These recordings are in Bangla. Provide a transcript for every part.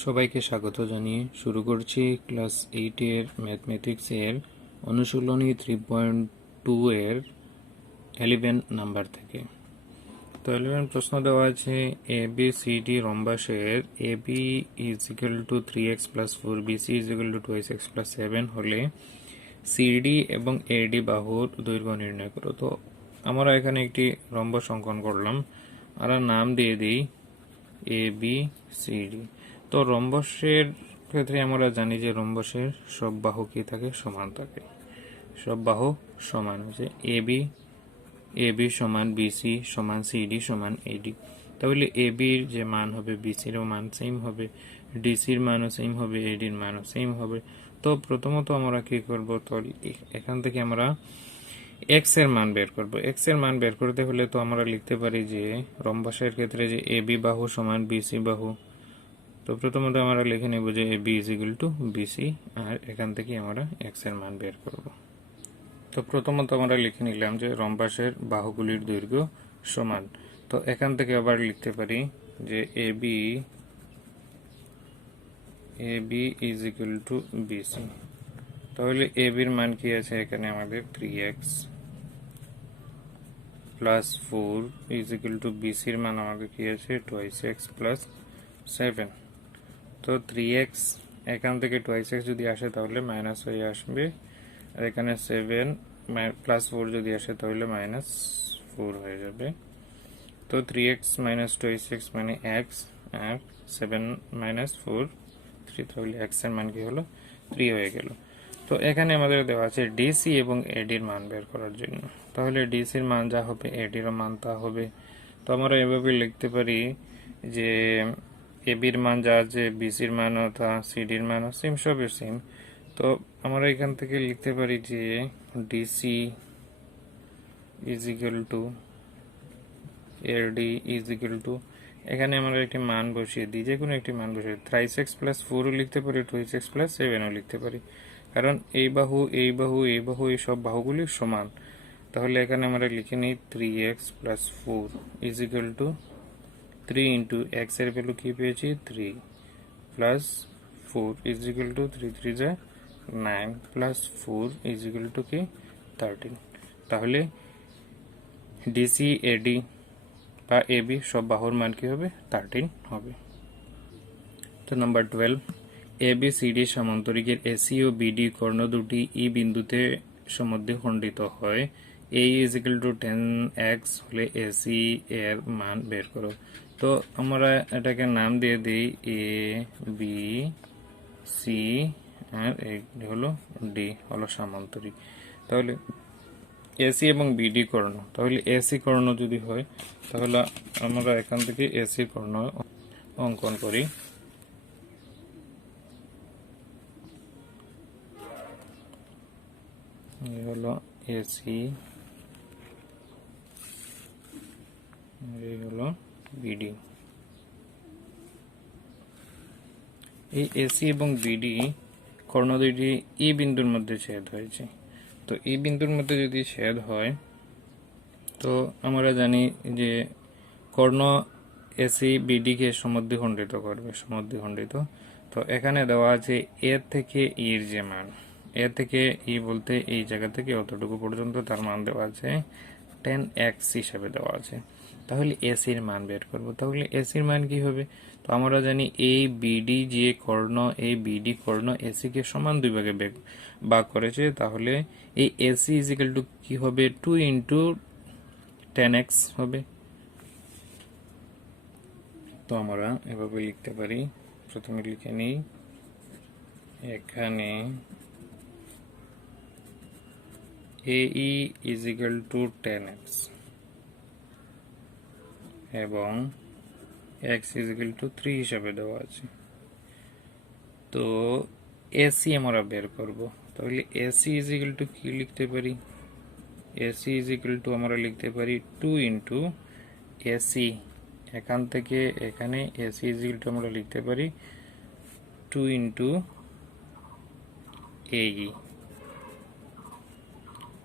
সবাইকে স্বাগত জানিয়ে শুরু করছি ক্লাস 8 এর ম্যাথমেটিক্স এর অনুশীলনী 3.2 এর 11 নাম্বার থেকে। তো 11 প্রশ্ন দেওয়া আছে ABCD রম্বাসের AB = 3x + 4 BC = 2x + 7 হলে CD এবং AD বাহুর দৈর্ঘ্য নির্ণয় করো। তো আমরা এখানে একটি রম্বস অঙ্কন করলাম, আমরা নাম দিয়ে দিই ABCD। তো রম্বসের ক্ষেত্রে আমরা জানি যে রম্বসের সব বাহু কি থাকে, সমান থাকে, সব বাহু সমান হচ্ছে এবি সমান বিসি সমান সিডি সমান এডি। তাহলে এবির যে মান হবে বিসিরও মান সেম হবে, ডিসির মানও সেম হবে, এডির মানও সেম হবে। তো প্রথমত আমরা কি করব, তো এখান থেকে আমরা এক্স এর মান বের করব। এক্স এর মান বের করতে হলে তো আমরা লিখতে পারি যে রম্বসের ক্ষেত্রে যে এবি বাহু সমান বিসি বাহু। তো প্রথমত আমরা লিখে নেব যে এবি = বিসি, আর এখান থেকে আমরা এক্স এর মান বের করব। তো প্রথমত আমরা লিখে নিলাম যে রম্বসের বাহুগুলির দৈর্ঘ্য সমান। তো এখান থেকে আবার লিখতে পারি যে এবি = বিসি। তাহলে এবির মান কি আছে এখানে আমাদের 3x + 4 = বিসির মান আমাদের কি আছে 2x + 7। তো 3x এখান থেকে 2x যদি আসে তাহলে মাইনাস হয়ে আসবে, আর এখানে 7 + 4 যদি আসে তাহলে -4 হয়ে যাবে। তো 3x - 2x মানে x, আর 7 - 4 3, তাহলে x এর মান কি হলো 3 হয়ে গেল। তো এখানে আমাদের দেওয়া আছে ডিসি এবং এডির মান বের করার জন্য। তাহলে ডিসির মান যা হবে এডির মান তা হবে। তো আমরা এভাবে লিখতে পারি যে এবির মান যা আছে বিসির মানও তা, সিডির মানও সেম, সবই সেম। তো আমরা এখান থেকে লিখতে পারি যে ডিসি = এডি = এখানে আমরা একটি মান বসিয়ে দিই, যে কোনো একটি মান বসিয়ে 3x + 4ও লিখতে পারি, 2x + 7ও লিখতে পারি, কারণ এই বাহু এই বাহু এই বাহু এই সব বাহুগুলি সমান। তাহলে এখানে আমরা লিখে নিই 3x + 4 = 3 × x এর ভ্যালু কি পেয়েছি 3 + 4 = 3 3 = 9 + 4 = কি 13। তাহলে ডিসি এডি বা এবি সব বাহুর মান কি হবে 13 হবে। তো নাম্বার 12, ABCD সমান্তরিকের AC ও BD কর্ণ দুটি ই বিন্দুতে সমদ্বিখণ্ডিত হয়। A = 10x হলে AC এর মান বের করো। তো আমরা এটাকে নাম দিয়ে দিই A B C, আর এই হলো D, হলো সমান্তরিক। তাহলে এসি এবং বিডি কর্ণ, তাহলে এসি কর্ণ যদি হয় তাহলে আমরা এখান থেকে এসি কর্ণ অঙ্কন করি। এই হলো এসি, এই হলো বিডি। এই এসি এবং বিডি কর্ণ দুইটি ই বিন্দুর মধ্যে ছেদ হয়েছে। তো এই বিন্দুর মধ্যে যদি ছেদ হয়, তো আমরা জানি যে কর্ণ এসি বিডি কে সমদ্বিখণ্ডিত করবে, সমদ্বিখণ্ডিত। তো এখানে দেওয়া আছে এ থেকে ইর যে মান, এ থেকে ই বলতে এই জায়গা থেকে অতটুকু পর্যন্ত, তার মান দেওয়া আছে 10x হিসাবে দেওয়া আছে। তাহলে এসির মান বের করব। তাহলে এসির মান কি হবে, তো আমরা জানি এই বিডি যে কর্ণ, এই বিডি কর্ণ এসি কে সমান দুই ভাগে ভাগ করেছে। তাহলে এই এসি = কি হবে 2 × 10x হবে। তো আমরা এভাবে লিখতে পারি, প্রথমে লিখে নিই এখানে AE = 10x এবং x = 3 হিসাবে দেওয়া আছে। তো এসি আমরা বের করব। তাহলে এসি = কি লিখতে পারি, এসি = আমরা লিখতে পারি 2 × এসি, এখান থেকে এখানে এসি = আমরা লিখতে পারি 2 × AE।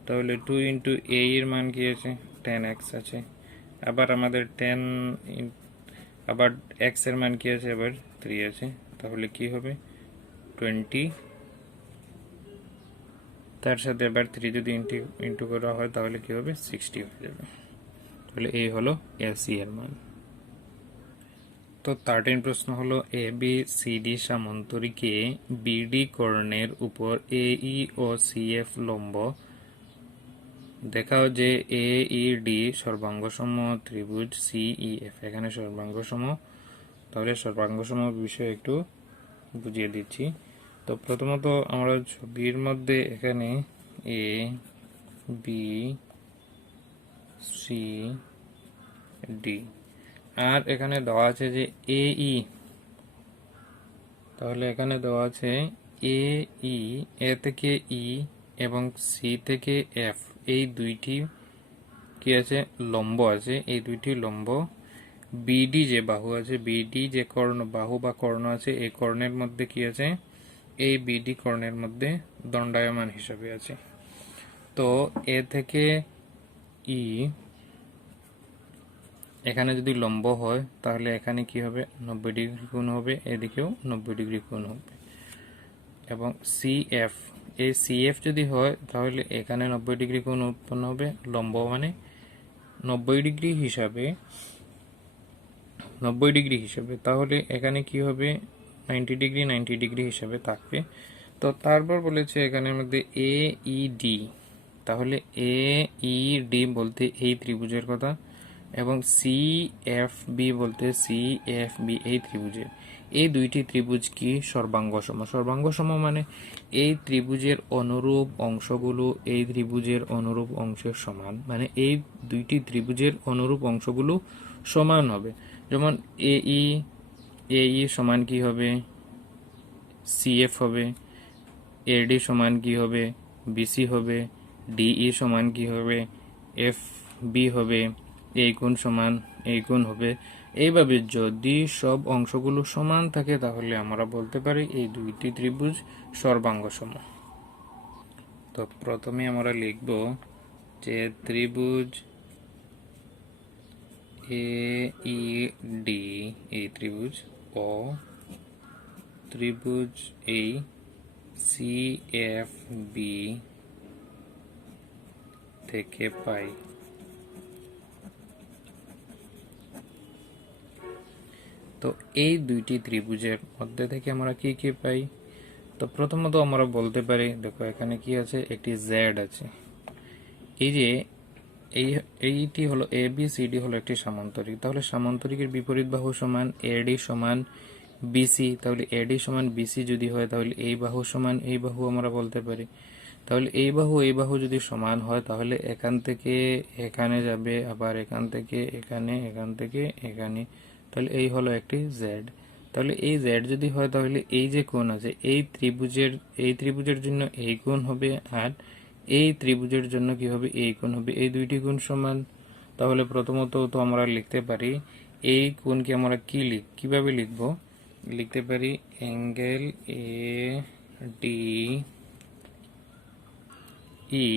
তাহলে 2 × AE এর মান কি আছে 10x আছে, আবার আমাদের 10 আবার x এর মান কি আছে আবার 3 আছে, তাহলে কি হবে 20, তার সাথে আবার 3 যদি ইন্টু করা হয় তাহলে কি হবে 60 হয়ে যাবে। তাহলে এই হলো এসি এর মান। তো 13 প্রশ্ন হলো এ বি সি ডি সামান্তরিকে বিডি কর্ণের উপর এ ই ও সি এফ লম্ব, দেখাও যে এ ই ডি সর্বাঙ্গসম ত্রিভুজ সি ই এফ। এখানে সর্বাঙ্গসম, তাহলে সর্বাঙ্গসম বিষয়ে একটু বুঝিয়ে দিচ্ছি। তো প্রথমত আমরা ছবির মধ্যে এখানে এ বি সি ডি, আর এখানে দেওয়া আছে যে এ ই, তাহলে এখানে দেওয়া আছে এ ই, এ থেকে ই এবং সি থেকে এফ, এই দুইটি কি আছে লম্ব আছে, এই দুইটি লম্ব বিডি যে বাহু আছে, বিডি যে কর্ণ বাহু বা কর্ণ আছে, এই কর্ণের মধ্যে কি আছে, এই বিডি কর্ণের মধ্যে দণ্ডায়মান হিসাবে আছে। তো এ থেকে ই এখানে যদি লম্ব হয় তাহলে এখানে কি হবে 90 ডিগ্রি কোণ হবে, এদিকেও 90 ডিগ্রি কোণ হবে। এবং সি এফ, এই সি এফ যদি হয় তাহলে এখানে 90 ডিগ্রি কোণ উৎপন্ন হবে, লম্ব মানে 90 ডিগ্রি হিসাবে, 90 ডিগ্রি হিসাবে, তাহলে এখানে কি হবে 90 ডিগ্রি 90 ডিগ্রি হিসাবে থাকবে। তো তারপর বলেছে এখানের মধ্যে এ ই ডি, তাহলে এ ই ডি বলতে এই ত্রিভুজের কথা, এবং সি এফ বি বলতে সি এফ বি এই ত্রিভুজের, এই দুইটি ত্রিভুজ কি সর্বাঙ্গসম। সর্বাঙ্গসম মানে এই ত্রিভুজের অনুরূপ অংশগুলো এই ত্রিভুজের অনুরূপ অংশের সমান, মানে এই দুইটি ত্রিভুজের অনুরূপ অংশগুলো সমান হবে। যেমন এ ই সমান কি হবে সি এফ হবে, এডি সমান কি হবে বিসি হবে, ডিই সমান কি হবে এফ বি হবে, এই কোণ সমান এই কোণ হবে। এইভাবে যদি সব অংশগুলো সমান থাকে তাহলে আমরা বলতে পারি এই দুইটি ত্রিভুজ সর্বাঙ্গসম। তো প্রথমে আমরা লিখব যে ত্রিভুজ এ ই ডি, এই ত্রিভুজ ও ত্রিভুজ এই সি এফ বি থেকে পাই। তো এই দুইটি ত্রিভুজের মধ্যে থেকে আমরা কি কি পাই? তো প্রথমত আমরা বলতে পারি, দেখো এখানে কি আছে, একটি জেড আছে। এই যে এইটি হলো এ বি সি ডি হলো একটি সামান্তরিক, তাহলে সামান্তরিকের বিপরীত বাহু সমান এডি সমান বিসি, তাহলে এডি সমান বিসি যদি হয় তাহলে এই বাহু সমান এই বাহু আমরা বলতে পারি। তাহলে এই বাহু যদি সমান হয় তাহলে এখান থেকে এখানে যাবে, আবার এখান থেকে এখানে, এখান থেকে এখানে, তাহলে এই হলো একটি জেড। তাহলে এই জেড যদি হয় তাহলে এই যে কোণ আছে এই ত্রিভুজের জন্য এই কোণ হবে, আর এই ত্রিভুজের জন্য কি হবে এই কোণ হবে, এই দুইটি কোণ সমান। তাহলে প্রথমত তো আমরা লিখতে পারি এই কোণকে আমরা কিভাবে লিখতে পারি angle A D E,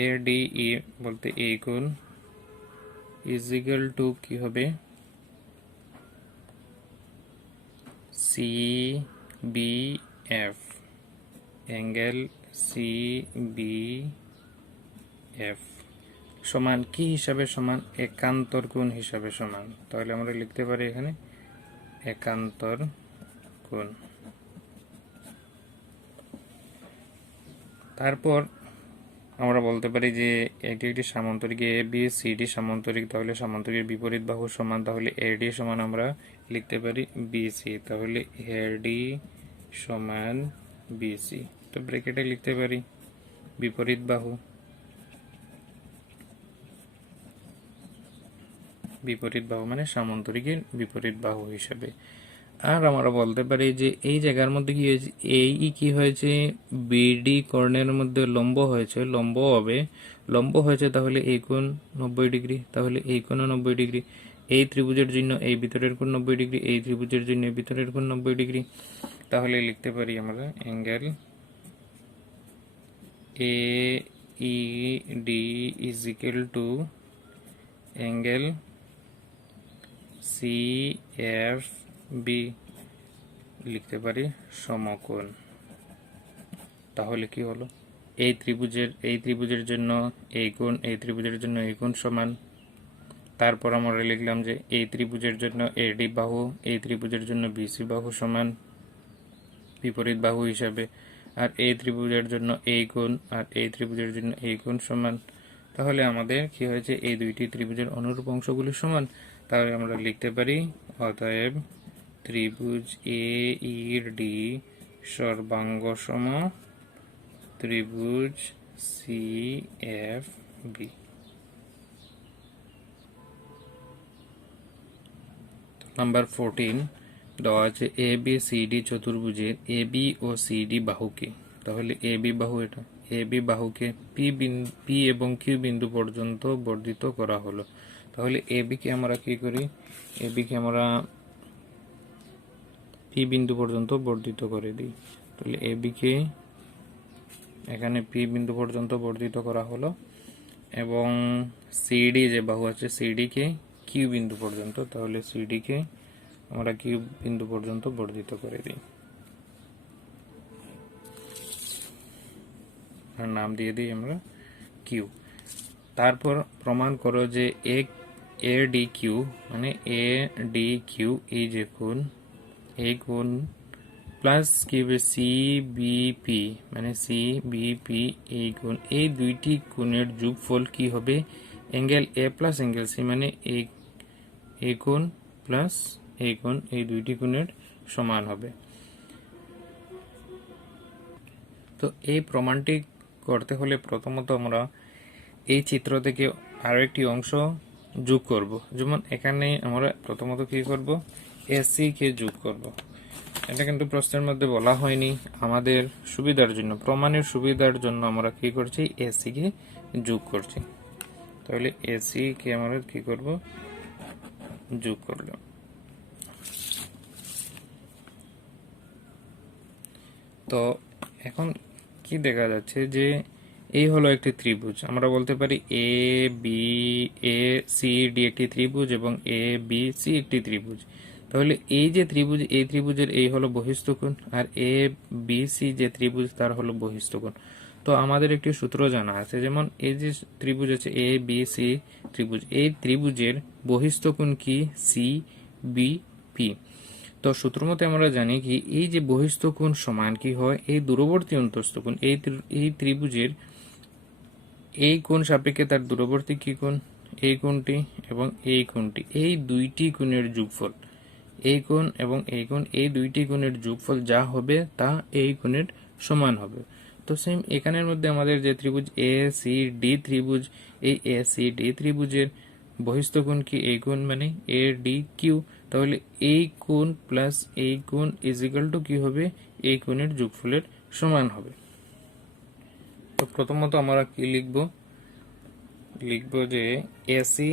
A D E বলতে এই কোণ ইজ ইকুয়াল টু কি হবে C B F, angle C B F সমান কি হিসাবে সমান, একান্তর কোণ হিসাবে সমান। তাহলে আমরা লিখতে পারি এখানে একান্তর কোণ। তারপর আমরা বলতে পারি যে এটি একটি সামান্তরিক এ বি সি ডি সামান্তরিক, তাহলে সামান্তরিকের বিপরীত বাহু সমান, তাহলে এডি সমান আমরা লিখতে পারি বিসি, তাহলে এডি সমান বিসি। তো ব্র্যাকেটে লিখতে পারি বিপরীত বাহু, মানে সামান্তরিকের বিপরীত বাহু হিসাবে। আর আমরা বলতে পারি যে এই জায়গার মধ্যে কি হয়েছে, এই কি হয়েছে বিডি কর্ণের মধ্যে লম্ব হয়েছে, লম্ব হয়েছে, তাহলে এই কোণ 90 ডিগ্রি, তাহলে এই কোণও 90 ডিগ্রি। এই ত্রিভুজের জন্য এই ভিতরের কোণ 90 ডিগ্রি, এই ত্রিভুজের জন্য এই ভিতরের কোণ 90 ডিগ্রি। তাহলে লিখতে পারি আমরা angle A E D is equal to angle C F B লিখতে পারি সমকোণ। তাহলে কি হলো, এই ত্রিভুজের জন্য এই কোণ, এই ত্রিভুজের জন্য এই কোণ সমান। তারপর আমরা লিখলাম যে এই ত্রিভুজের জন্য এডি বাহু, এই ত্রিভুজের জন্য বিসি বাহু সমান বিপরীত বাহু হিসাবে, আর এই ত্রিভুজের জন্য এই কোণ আর এই ত্রিভুজের জন্য এই কোণ সমান। তাহলে আমাদের কি হয়েছে, এই দুইটি ত্রিভুজের অনুরূপ অংশগুলি সমান। তাহলে আমরা লিখতে পারি অতএব ত্রিভুজ এ ইর ডি সর্বাঙ্গ সম ত্রিভুজ সি এফ বি। নাম্বার 14 দেওয়া আছে এ বি সি ডি চতুর্ভুজের A B O C D বাহুকে। তাহলে এ বি বাহু, এটা এ বি বাহুকে পি এবং কিউ বিন্দু পর্যন্ত বর্ধিত করা হলো। তাহলে এ বি কে আমরা কি করি, এ বি কে আমরা পি বিন্দু পর্যন্ত বর্ধিত করে দিই। তাহলে এ বি কে এখানে পি বিন্দু পর্যন্ত বর্ধিত করা হলো, এবং সিডি যে বাহু আছে সিডি কে কিউ বিন্দু পর্যন্ত। তাহলে সিডি কে আমরা কিউ বিন্দু পর্যন্ত বর্ধিত করে দিই, নাম দিয়ে দিই আমরা কিউ। তারপর প্রমাণ করো যে এ ডি কিউ মানে এ ডি কিউ এই যে কোণ, এই কোণ প্লাস কি হবে সি বিপি মানে সি বিপি এই কোণ, এই দুইটি কোণের যোগফল কি হবে angle A plus angle C মানে এই কোণ প্লাস এই কোণ, এই দুইটি কোণের সমান হবে। তো এই প্রমাণটি করতে হলে প্রথমত আমরা এই চিত্র থেকে আরো একটি অংশ যোগ করব। যেমন এখানে আমরা প্রথমত কি করব, এসি কে যোগ করব। এটা কিন্তু প্রশ্নের মধ্যে বলা হয়নি, আমাদের সুবিধার জন্য, প্রমাণের সুবিধার জন্য আমরা কি করছি, এসি কে যোগ করছি। তাহলে এসি কে আমরা কি করব, যোগ করলাম। তো এখন কি দেখা যাচ্ছে যে এই হলো একটি ত্রিভুজ, আমরা বলতে পারি A B A C D একটি ত্রিভুজ এবং এ বি সি একটি ত্রিভুজ। তাহলে এই যে ত্রিভুজ, এই ত্রিভুজের এই হলো বহিস্থ কোণ, আর এ বি সি যে ত্রিভুজ তার হলো বহিস্থ কোণ। তো আমাদের একটি সূত্র জানা আছে, যেমন এই যে ত্রিভুজ আছে এ বি সি ত্রিভুজ, এই ত্রিভুজের বহিস্থ কোণ কি, সি বি পি। তো সূত্র মতে আমরা জানি কি এই যে বহিস্থ কোণ সমান কি হয়, এই দূরবর্তী অন্তস্থ কোণ, এই ত্রিভুজের এই কোণ সাপেক্ষে তার দূরবর্তী কি কোণ, এই কোণটি এবং এই কোণটি, এই দুইটি কোণের যোগফল, এই কোণ এবং এই কোণ, এই দুইটি কোণের যোগফল যা হবে তা এই কোণের সমান হবে। তো সেম এখানের মধ্যে আমাদের যে ত্রিভুজ এ সি ডি ত্রিভুজ, এই এ সি ডি ত্রিভুজের বহিস্থ কোণ কি, এই কোণ মানে এ ডি কিউ। তাহলে এই কোণ প্লাস এই কোণ ইজ ইকুয়াল টু কি হবে, এই কোণের যোগফলের সমান হবে। তো প্রথমত আমরা কি লিখব যে এসি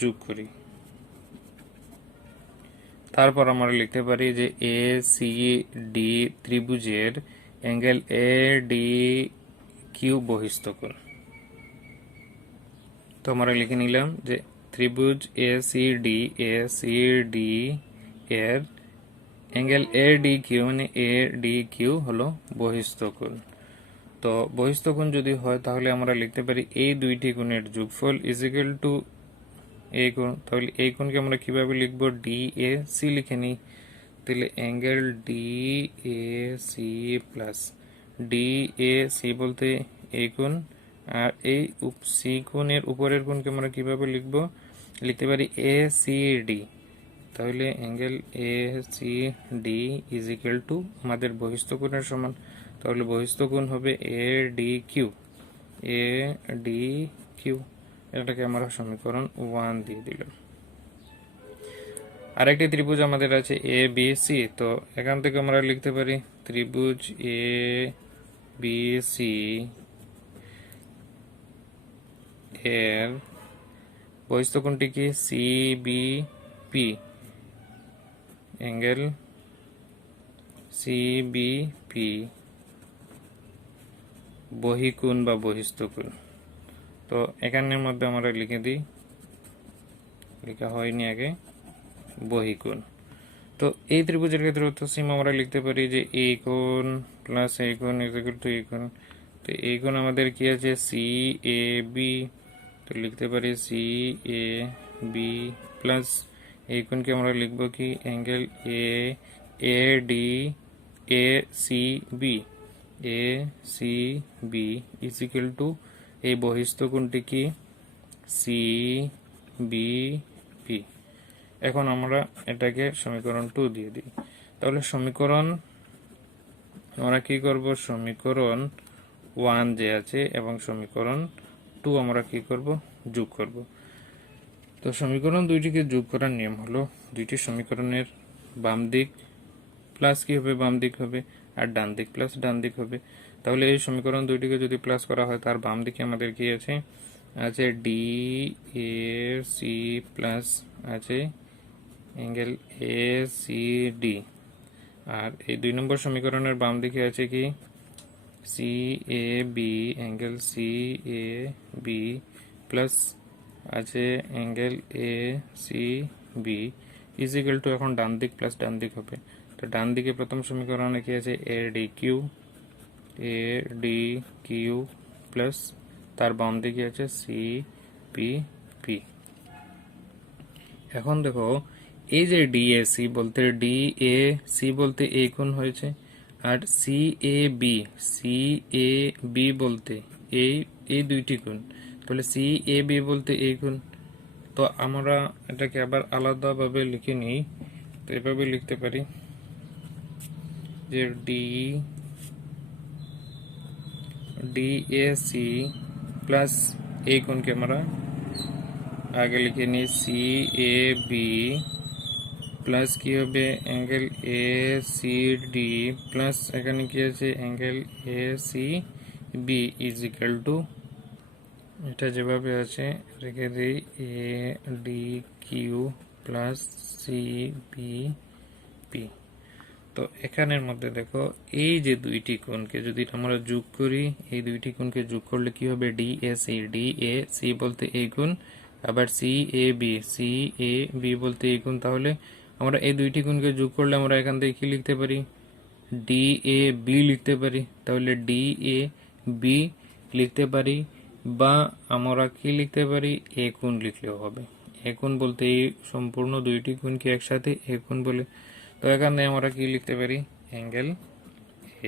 যোগ করি। তারপর আমরা লিখতে পারি যে এ সি ডি ত্রিভুজের অ্যাঙ্গেল এ ডি কিউ বহিস্থ কোণ। তো আমরা লিখে নিলাম যে ত্রিভুজ এ সি ডি এর অ্যাঙ্গেল এ ডি কিউ মানে এ ডি কিউ হলো বহিস্থ কোণ। তো বহিস্থ কোণ যদি হয় তাহলে আমরা লিখতে পারি এই দুইটি কোণের যোগফল ইজ ইকুয়াল টু এই কোণ। তাহলে এই কোণকে আমরা কিভাবে লিখবো, ডি এ সি লিখে নিই। তাহলে angle D A C plus D A C বলতে এই কোণ, আর এই সি কোণের উপরের কোণকে আমরা কিভাবে লিখতে পারি এ সি ডি। তাহলে angle A C D is equal to আমাদের বহিস্থ কোণের সমান। তাহলে বহিস্থ কোণ হবে A D Q, A D Q. এটাকে আমরা সমীকরণ 1 দিয়ে দিলাম। আরেকটি ত্রিভুজ আমাদের আছে এ বি সি। তো এখান থেকে আমরা লিখতে পারি ত্রিভুজ এ বি সি এর বহিস্থ কোণটি কি, C B P, angle C B P বহিকোণ বা বহিস্থ কোণ। তো এখানের মধ্যে আমরা লিখে দিই, লেখা হয়নি আগে, বহিকোণ। তো এই ত্রিভুজের ক্ষেত্রে উত্তর সীমা আমরা লিখতে পারি যে এই কোণ প্লাস এই কোণ ইজ ইকুয়াল টু এই কোণ। তো এই কোণ আমাদের কি আছে, সি এ বি। তো লিখতে পারি সি এ বি প্লাস এই কোণকে আমরা লিখব কি, angle A A D A C B, A C B is equal to এই বহিস্থ কোণটি কি, সি বি পি। এখন আমরা এটাকে সমীকরণ 2 দিয়ে দিই। তাহলে সমীকরণ আমরা কি করব, সমীকরণ 1 যে আছে এবং সমীকরণ 2 আমরা কি করব, যোগ করব। তো সমীকরণ দুইটিকে যোগ করার নিয়ম হলো দুইটি সমীকরণের বাম দিক প্লাস কি হবে, বাম দিক হবে, আর ডান দিক প্লাস ডান দিক হবে। তাহলে এই সমীকরণ দুইটিকে যদি প্লাস করা হয় তার বাম দিকে আমাদের কি আছে, আছে ডি এ সি প্লাস আছে অ্যাঙ্গেল এ সি ডি। আর এই 2 নম্বর সমীকরণের বাম দিকে আছে কি, C A B angle C A B plus আছে angle A C B is equal to, এখন ডান দিক প্লাস ডান দিক হবে। তো ডান দিকে প্রথম সমীকরণে কি আছে, এ ডি কিউ প্লাস তার বাম দিকে আছে সি পি পি। এখন দেখো এই যে ডি এ সি বলতে, ডি এ সি বলতে এই কোণ হয়েছে, আর সি এ বি বলতে এই দুইটি কোণ। তাহলে সি এ বি বলতে এই কোণ। তো আমরা এটাকে আবার আলাদাভাবে লিখে নিই। তো এভাবে লিখতে পারি যে ডি এ সি প্লাস এই কোণকে আমরা আগে লিখে নিই সি এ বি প্লাস কি হবে, angle A C D plus এখানে কি আছে, angle A C B is equal to, এটা যেভাবে আছে রেখে দিই, A D Q plus C B P. তো এখানের মধ্যে দেখো এই যে দুইটি কোণকে যদি আমরা যোগ করি, এই দুইটি কোণকে যোগ করলে কি হবে, ডি এ সি বলতে এই কোণ, আবার সি এ বি বলতে এই কোণ। তাহলে আমরা এই দুইটি কোণকে যোগ করলে আমরা এখান থেকে কি লিখতে পারি, ডি এ বি লিখতে পারি। তাহলে ডি এ বি লিখতে পারি, বা আমরা কি লিখতে পারি, এ কোণ লিখলেও হবে। এ কোণ বলতে এই সম্পূর্ণ দুইটি কোণকে একসাথে এ কোণ বলে। তো এখানে আমরা কি লিখতে পারি, angle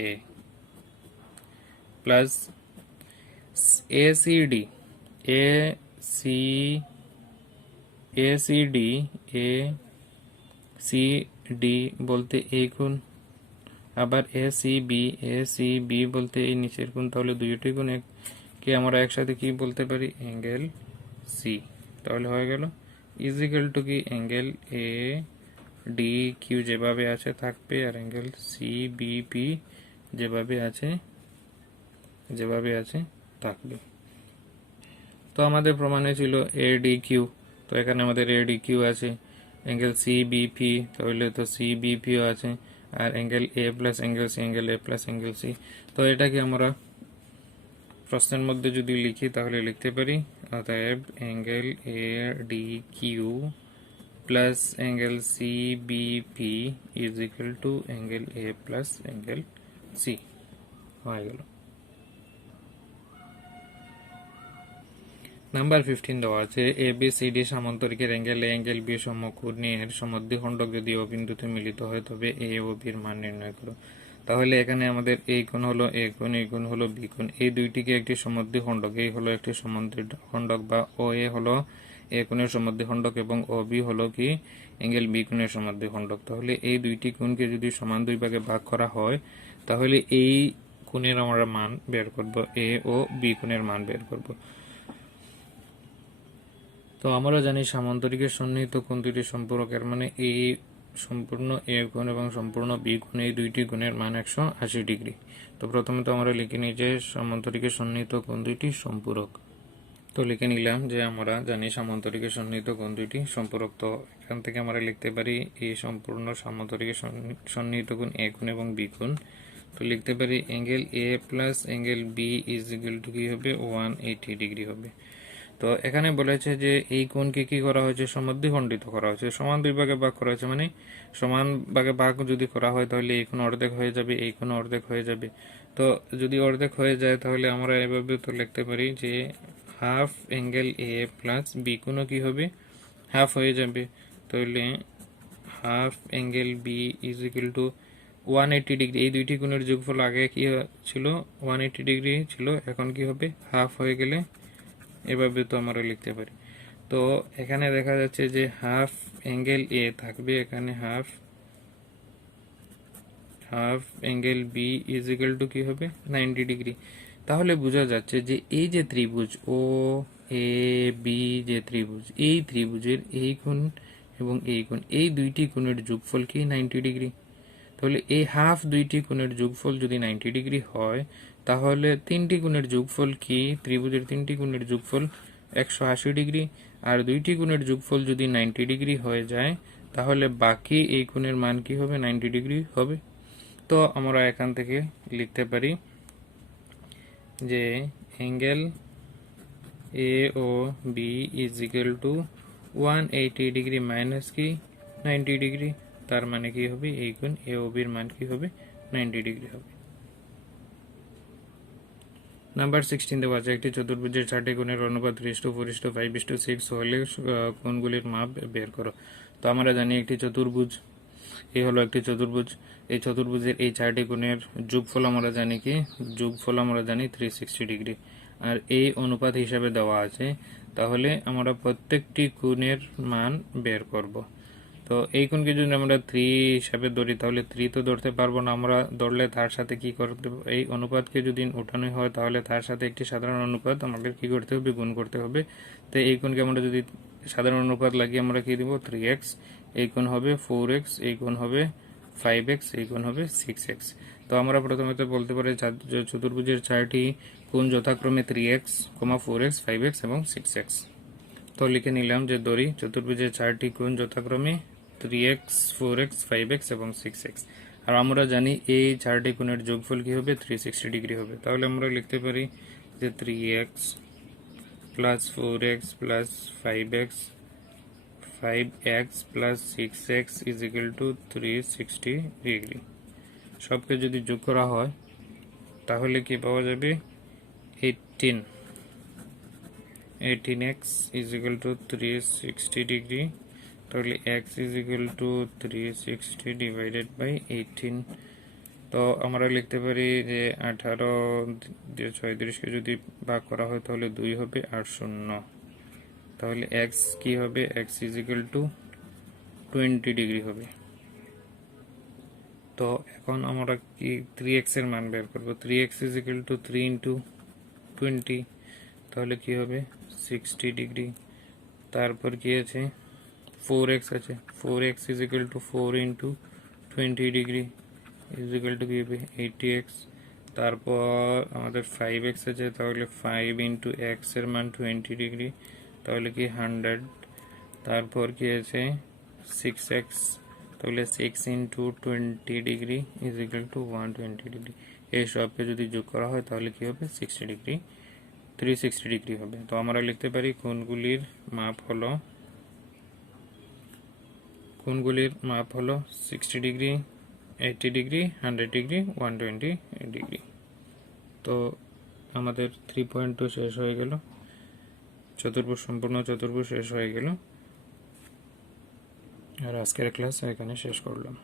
A plus A C D A C D বলতে এই কোণ, আবার এ সি বি বলতে এই নিচের কোণ। তাহলে দুইটি কোণ কে আমরা একসাথে কি বলতে পারি, অ্যাঙ্গেল সি। তাহলে হয়ে গেল ইজ ইকুয়াল টু কি, অ্যাঙ্গেল এ ডি কিউ যেভাবে আছে থাকবে, আর অ্যাঙ্গেল সি বি পি যেভাবে আছে থাকবে। তো আমাদের প্রমাণে ছিল এ ডি কিউ, তো এখানে আমাদের এ ডি কিউ আছে, অ্যাঙ্গেল সি বি পি তাহলে তো সি বি পিও আছে, আর angle A plus angle C, angle A plus angle C. তো এটাকে আমরা প্রশ্নের মধ্যে যদি লিখি তাহলে লিখতে পারি, অতএব angle A D Q plus angle C B P is equal to angle A plus angle C. হয়ে গেল। নাম্বার 15 দেওয়া আছে, এ বি সি ডি সামান্তরিকের অ্যাঙ্গেল এ অ্যাঙ্গেল বি সমকোণের সমদ্বিখণ্ডক যদি ও বিন্দুতে মিলিত হয় তবে এ ও বির মান নির্ণয় করো। তাহলে এখানে আমাদের এই কোণ হলো এ কোণ, এই কোণ হলো বি কোণ, এই দুইটিকে একটি সমদ্বিখণ্ডক, এই হলো একটি সমদ্বিখণ্ডক, বা ও এ হলো এ কোণের সমদ্বিখণ্ডক এবং ও বি হলো কি, অ্যাঙ্গেল বি কোণের সমদ্বিখণ্ডক। তাহলে এই দুইটি কোণকে যদি সমান দুই ভাগে ভাগ করা হয় তাহলে এই কোণের আমরা মান বের করব, এ ও বি কোণের মান বের করব। তো আমরা জানি সামান্তরিকের সন্নিহিত কোণ দুইটি সম্পূরকের, মানে এই সম্পূর্ণ এ কোণ এবং সম্পূর্ণ বি কোণ এই দুইটি কোণের মান 180 ডিগ্রি। তো প্রথমে তো আমরা লিখে নিই যে সামান্তরিকের সন্নিহিত কোণ দুইটি সম্পূরক। তো লিখে নিলাম যে আমরা জানি সামান্তরিকের সন্নিহিত কোণ দুইটি সম্পূরক। তো এখান থেকে আমরা লিখতে পারি এই সম্পূর্ণ সামান্তরিকের সন্নিহিত কোণ এ কোণ এবং বি কোণ। তো লিখতে পারি angle A plus angle B is equal to কি হবে, 180 ডিগ্রি হবে। তো এখানে বলেছে যে এই কোণকে কি করা হয়েছে, সমদ্বিখণ্ডিত করা হয়েছে, সমান দুই ভাগে ভাগ করা হয়েছে, মানে সমান ভাগে ভাগ যদি করা হয় তাহলে এই কোণ অর্ধেক হয়ে যাবে, এই কোণ অর্ধেক হয়ে যাবে। তো যদি অর্ধেক হয়ে যায় তাহলে আমরা এভাবে তো লিখতে পারি যে half angle A plus B কোণও কি হবে, হাফ হয়ে যাবে। তাহলে half angle B is equal to 180 degree. এই দুইটি কোণের যোগফল আগে কি ছিল, 180 ডিগ্রি ছিল, এখন কি হবে, হাফ হয়ে গেলে এভাবে তো আমরা লিখতে পারি। তো এখানে দেখা যাচ্ছে যে হাফ অ্যাঙ্গেল এ থাকবে এখানে half angle B is equal to কি হবে, 90 ডিগ্রি। তাহলে বোঝা যাচ্ছে যে এই যে ত্রিভুজ ও এ বি, যে ত্রিভুজ, এই ত্রিভুজের এই কোণ এবং এই কোণ, এই দুইটি কোণের যোগফল কি 90 ডিগ্রি। তাহলে এই হাফ দুইটি কোণের যোগফল যদি 90 ডিগ্রি হয় তাহলে তিনটি কোণের যোগফল কি, ত্রিভুজের তিনটি কোণের যোগফল 180 ডিগ্রি। আর দুইটি কোণের যোগফল যদি 90 ডিগ্রি হয়ে যায় তাহলে বাকি এই কোণের মান কি হবে, 90 ডিগ্রি হবে। তো আমরা এখান থেকে লিখতে পারি যে angle A O B is equal to 180 degree minus কি 90 ডিগ্রি, তার মানে কি হবে, এই কোণ এ ও বির মান কি হবে, 90 ডিগ্রি হবে। নাম্বার 16 দেওয়া আছে একটি চতুর্ভুজের 4টি কোণের অনুপাত 3:4:5:6 হলে কোণগুলির মাপ বের করো। তো আমরা জানি একটি চতুর্ভুজ, এই হলো একটি চতুর্ভুজ, এই চতুর্ভুজের এই 4টি কোণের যোগফল আমরা জানি কি, যোগফল আমরা জানি 360 ডিগ্রি। আর এই অনুপাত হিসাবে দেওয়া আছে, তাহলে আমরা প্রত্যেকটি কোণের মান বের করব। তো এই কোণকে যদি আমরা 3 হিসাবে ধরি তাহলে 3 তো ধরতে পারবো না, আমরা ধরলে তার সাথে কি করতে, এই অনুপাতকে যদি উঠানো হয় তাহলে তার সাথে একটি সাধারণ অনুপাত আমাদের কি করতে হবে, গুণ করতে হবে। তো এই কোণকে আমরা যদি সাধারণ অনুপাত লাগিয়ে আমরা কি দিব, 3x, এই কোণ হবে 4x, এই কোণ হবে 5x, এই কোণ হবে 6x। তো আমরা প্রথমে তো বলতে পারি চতুর্ভুজের 4টি কোণ যথাক্রমে 3x, 4x, 5x এবং 6x। তো লিখে নিলাম যে ধরি চতুর্ভুজের 4টি কোণ যথাক্রমে 3x, 4x, 5x এবং 6x। আর আমরা জানি এই 4টি কোণের যোগফল কি হবে, 360 ডিগ্রি হবে। তাহলে আমরা লিখতে পারি যে 3x plus 4x plus 5x plus 6x is equal two 360 degree. সবকে যদি যোগ করা হয় তাহলে কি পাওয়া যাবে, 18x is equal to 360 degree. তাহলে x is equal to 360 divided by 18। তো আমরা লিখতে পারি যে 18 দিয়ে 36কে যদি ভাগ করা হয় তাহলে 2 হবে আর 0, তাহলে x কি হবে, x is equal to 20 degree হবে। তো এখন আমরা কি 3x এর মান বের করব, 3x is equal to 3 into 20, তাহলে কি হবে 60 ডিগ্রি। তারপর কি আছে 4x আছে, 4x is equal to 4 into 20 degree is equal to কি হবে 80x। তারপর আমাদের 5x আছে, তাহলে 5 into x এর মান 20 ডিগ্রি, তাহলে কি 100। তারপর কি আছে 6x, তাহলে 6 into 20 degree is equal to 120 degree. এই সবকে যদি যোগ করা হয় তাহলে কি হবে 60 ডিগ্রি, 360 ডিগ্রি হবে। তো আমরা লিখতে পারি কোণগুলির মাপ হলো 60 ডিগ্রি, 80 ডিগ্রি, 100 ডিগ্রি, 120 ডিগ্রি। তো আমাদের 3.2 শেষ হয়ে গেল, সম্পূর্ণ চতুর্ভুজ শেষ হয়ে গেল। আর আজকের ক্লাস এখানে শেষ করলাম।